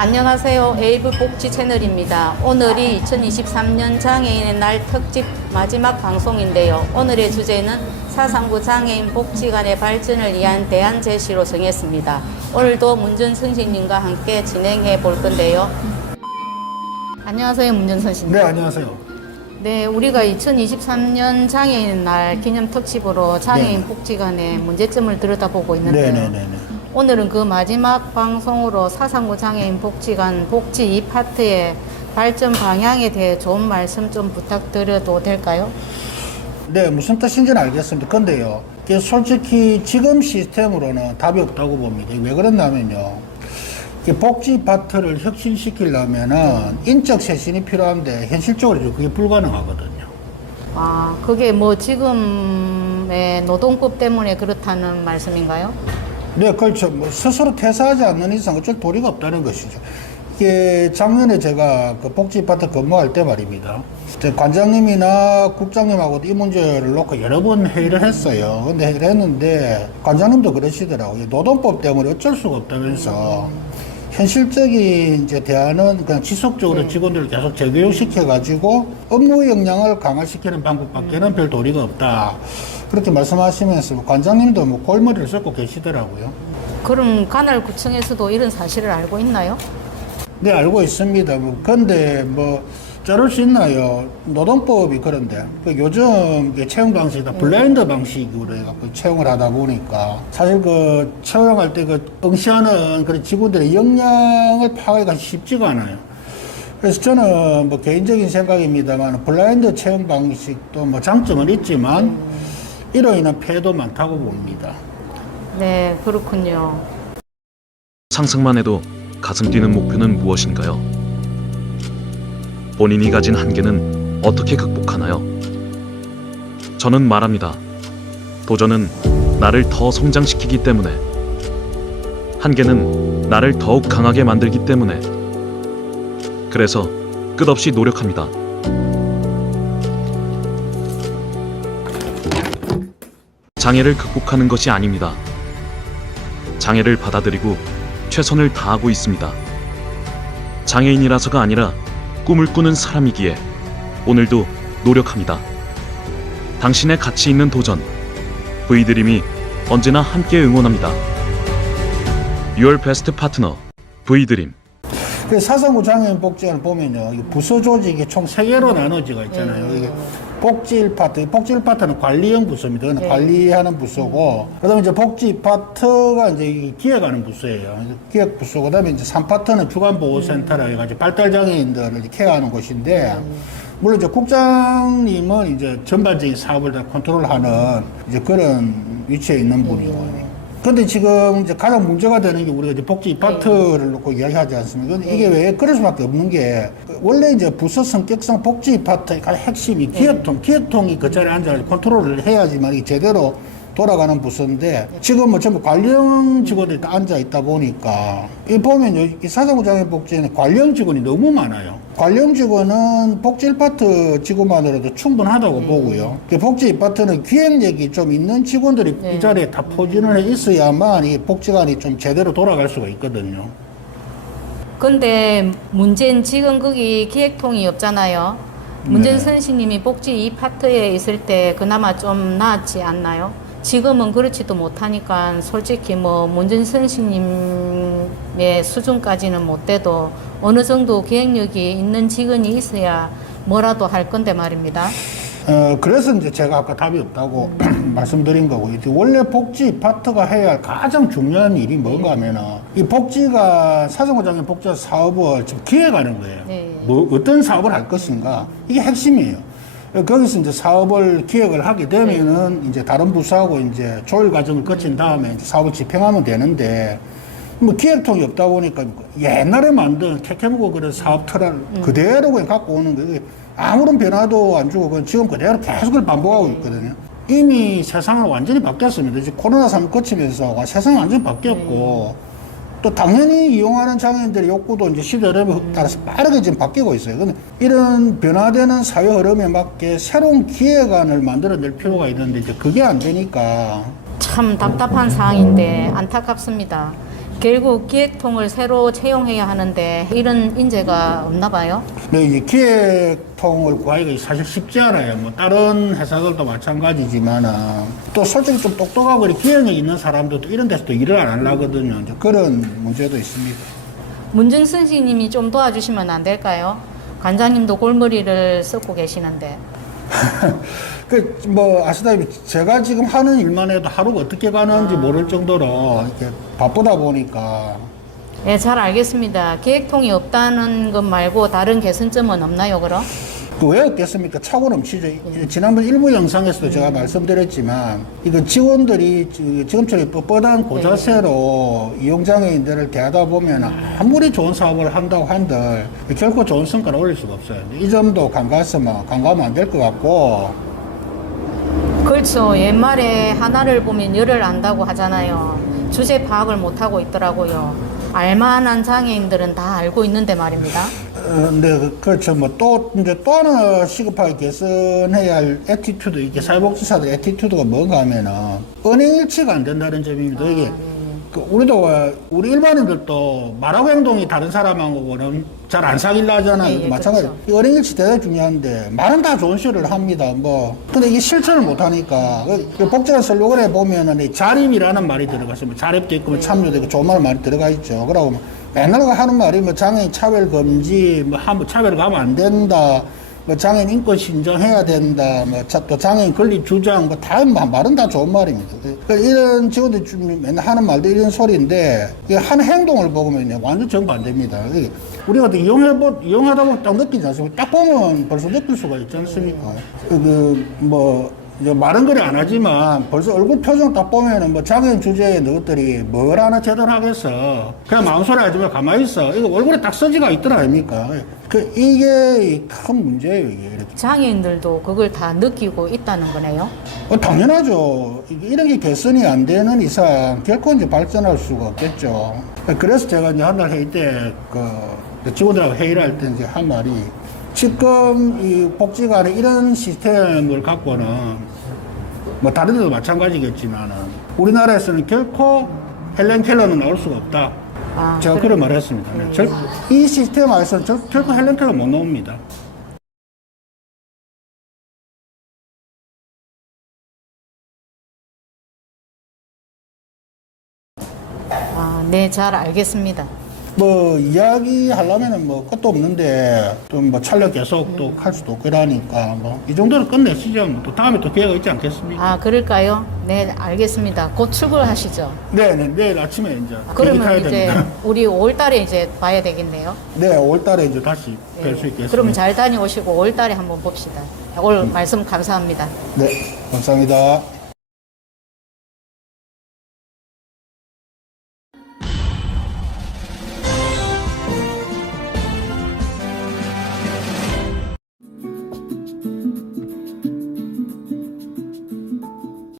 안녕하세요. 에이블 복지 채널입니다. 오늘이 2023년 장애인의 날 특집 마지막 방송인데요. 오늘의 주제는 사상구 장애인 복지관의 발전을 위한 대안 제시로 정했습니다. 오늘도 문전선 씨님과 함께 진행해 볼 건데요. 안녕하세요, 문전선 씨님. 네, 안녕하세요. 네, 우리가 2023년 장애인 날 기념 특집으로 장애인 네. 복지관의 문제점을 들여다보고 있는데요. 네네네. 오늘은 그 마지막 방송으로 사상구 장애인 복지관 복지 2파트의 발전 방향에 대해 좋은 말씀 좀 부탁드려도 될까요? 네, 무슨 뜻인지는 알겠습니다. 근데요, 이게 솔직히 지금 시스템으로는 답이 없다고 봅니다. 왜 그러냐면요, 이 복지 파트를 혁신시키려면은 인적 쇄신이 필요한데 현실적으로 그게 불가능하거든요. 아, 그게 뭐 지금의 노동법 때문에 그렇다는 말씀인가요? 네, 그렇죠. 뭐 스스로 퇴사하지 않는 이상 어쩔 도리가 없다는 것이죠. 이게 작년에 제가 그 복지 파트 근무할 때 말입니다. 관장님이나 국장님하고도 이 문제를 놓고 여러 번 회의를 했어요. 근데 회의를 했는데 관장님도 그러시더라고요. 노동법 때문에 어쩔 수가 없다면서 현실적인 이제 대안은 그냥 지속적으로 직원들을 계속 재교육시켜가지고 업무 역량을 강화시키는 방법밖에는 별 도리가 없다. 그렇게 말씀하시면서 관장님도 뭐 골머리를 썩고 계시더라고요. 그럼 관할구청에서도 이런 사실을 알고 있나요? 네, 알고 있습니다. 근데 저럴 수 있나요? 노동법이 그런데 요즘 채용 방식이 다 블라인드 방식으로 해갖고 채용을 하다 보니까 사실 채용할 때 응시하는 그런 직원들의 역량을 파악하기가 쉽지가 않아요. 그래서 저는 개인적인 생각입니다만 블라인드 채용 방식도 장점은 있지만 이로 인한 폐해도 많다고 봅니다. 네, 그렇군요. 상상만 해도 가슴 뛰는 목표는 무엇인가요? 본인이 가진 한계는 어떻게 극복하나요? 저는 말합니다. 도전은 나를 더 성장시키기 때문에, 한계는 나를 더욱 강하게 만들기 때문에, 그래서 끝없이 노력합니다. 장애를 극복하는 것이 아닙니다. 장애를 받아들이고 최선을 다하고 있습니다. 장애인이라서가 아니라 꿈을 꾸는 사람이기에 오늘도 노력합니다. 당신의 가치 있는 도전, V드림이 언제나 함께 응원합니다. Your Best Partner, V드림. 사상구 장애인 복지관을 보면요, 부서 조직이 총 3개로 나눠지가 있잖아요. 이게 복지 1파트, 복지 1파트는 관리형 부서입니다. 그건 관리하는 부서고, 그 다음에 이제 복지 파트가 이제 기획하는 부서예요. 기획 부서고, 그 다음에 이제 3파트는 주간보호센터라 해가지고 발달장애인들을 케어하는 곳인데, 물론 이제 국장님은 이제 전반적인 사업을 다 컨트롤하는 이제 그런 위치에 있는 분이고. 근데 지금 이제 가장 문제가 되는 게 우리가 이제 복지 파트를 놓고 이야기하지 않습니까? 근데 이게 왜 그럴 수밖에 없는 게 원래 이제 부서 성격상 복지 파트의 가장 핵심이 기획통이 그 자리에 앉아서 컨트롤을 해야지만 이게 제대로 돌아가는 부서인데 지금 전부 관련 직원들이 다 앉아 있다 보니까 이 보면요, 이 사상구 장애인 복지에는 관련 직원이 너무 많아요. 관련 직원은 복지 1파트 직원만으로도 충분하다고 보고요. 복지 2파트는 기획력이 좀 있는 직원들이 이 자리에 다 포진을 해 있어야만 이 복지관이 좀 제대로 돌아갈 수가 있거든요. 근데 문제는 지금 거기 기획통이 없잖아요. 문전선 씨님이 복지 2파트에 있을 때 그나마 좀 나았지 않나요? 지금은 그렇지도 못하니까 솔직히 문전선 씨님의 수준까지는 못 돼도 어느 정도 기획력이 있는 직원이 있어야 뭐라도 할 건데 말입니다. 그래서 이제 제가 아까 답이 없다고 말씀드린 거고, 이제 원래 복지 파트가 해야 할 가장 중요한 일이 뭔가 하면은, 이 복지가, 사상구 장애인 복지가 사업을 지금 기획하는 거예요. 어떤 사업을 할 것인가. 이게 핵심이에요. 거기서 이제 사업을 기획을 하게 되면은 이제 다른 부서하고 이제 조율 과정을 거친 다음에 이제 사업을 집행하면 되는데, 기획통이 없다 보니까 옛날에 만든 캐캐묵고 그런 사업 틀을 그대로 그냥 갖고 오는 거예요. 아무런 변화도 안 주고 그냥 지금 그대로 계속 그걸 반복하고 있거든요. 이미 세상은 완전히 바뀌었습니다. 이제 코로나3 거치면서 세상이 완전히 바뀌었고, 또 당연히 이용하는 장애인들의 욕구도 이제 시대 흐름에 따라서 빠르게 지금 바뀌고 있어요. 근데 이런 변화되는 사회 흐름에 맞게 새로운 기획안을 만들어낼 필요가 있는데 이제 그게 안 되니까. 참 답답한 상황인데 안타깝습니다. 결국 기획통을 새로 채용해야 하는데 이런 인재가 없나 봐요. 네, 이 기획통을 구하기가 사실 쉽지 않아요. 뭐 다른 회사들도 마찬가지지만은 또 솔직히 좀 똑똑하고 기획력 있는 사람들도 이런 데서 또 일을 안 하려거든요. 이제 그런 문제도 있습니다. 문정선 씨님이 좀 도와주시면 안 될까요? 관장님도 골머리를 썩고 계시는데. 뭐 아시다시피 제가 지금 하는 일만 해도 하루가 어떻게 가는지 모를 정도로 이렇게 바쁘다 보니까. 네, 잘 알겠습니다. 기획통이 없다는 것 말고 다른 개선점은 없나요, 그럼? 왜 없겠습니까? 차고 넘치죠. 지난번 일부 영상에서도 제가 말씀드렸지만, 이건 직원들이 지금처럼 뻣뻣한 고자세로 이용장애인들을 대하다 보면 아무리 좋은 사업을 한다고 한들 결코 좋은 성과를 올릴 수가 없어요. 이 점도 간과하면 안 될 것 같고. 그렇죠. 옛말에 하나를 보면 열을 안다고 하잖아요. 주제 파악을 못하고 있더라고요. 알만한 장애인들은 다 알고 있는데 말입니다. 네, 그렇죠. 뭐 또 하나 시급하게 개선해야 할 애티튜드, 이게 사회복지사들 애티튜드가 뭔가 하면은 은행일치가 안 된다는 점입니다. 이게 우리 일반인들도 말하고 행동이 다른 사람하고는 잘 안 사귈라 하잖아요. 예, 마찬가지. 그렇죠. 은행일치 대단히 중요한데 말은 다 좋은 시를 합니다. 근데 이게 실천을 못 하니까 복잡한 슬로건에 보면은 이 자립이라는 말이 들어가서 자립도 있고 참여도 있고 좋은 말이 들어가 있죠. 그러고 맨날 하는 말이 장애인 차별 금지, 차별을 하면 안 된다, 장애인 인권 신정해야 된다, 또 장애인 권리 주장, 다 말은 다 좋은 말입니다. 이런 직원들이 맨날 하는 말도 이런 소리인데, 하는 행동을 보면 완전 정반대입니다. 우리가 또 이용하다 보면 딱 느끼지 않습니까? 딱 보면 벌써 느낄 수가 있지 않습니까? 이제 말은 그래 안 하지만 벌써 얼굴 표정 딱 보면은 장애인 주제에 너희들이 뭘 하나 제대로 하겠어. 그냥 마음소리 하지 말고 가만히 있어. 이거 얼굴에 딱 써지가 있더라 아닙니까? 이게 큰 문제예요, 이게. 이렇게. 장애인들도 그걸 다 느끼고 있다는 거네요. 당연하죠. 이런 게 개선이 안 되는 이상 결코 이제 발전할 수가 없겠죠. 그래서 제가 이제 한 달 회의 때 직원들하고 회의를 할 때 이제 한 말이, 지금 이 복지관에 이런 시스템을 갖고는 다른 데도 마찬가지겠지만은 우리나라에서는 결코 헬렌 켈러는 나올 수가 없다. 제가 그런 말을 했습니다. 이 시스템 안에서는 결코 헬렌 켈러 못 나옵니다. 네, 잘 알겠습니다. 이야기하려면은 끝도 없는데, 좀 촬영 계속 또 할 수도 없고 이러니까, 이 정도로 끝내시죠. 또 다음에 또 기회가 있지 않겠습니까? 그럴까요? 네, 알겠습니다. 곧 출근하시죠? 네, 내일 아침에 이제. 그러면 이제 됩니다. 우리 5월달에 이제 봐야 되겠네요. 네, 5월달에 이제 다시 뵐 수 있겠습니다. 그럼 잘 다녀오시고 5월달에 한번 봅시다. 오늘 말씀 감사합니다. 네, 감사합니다.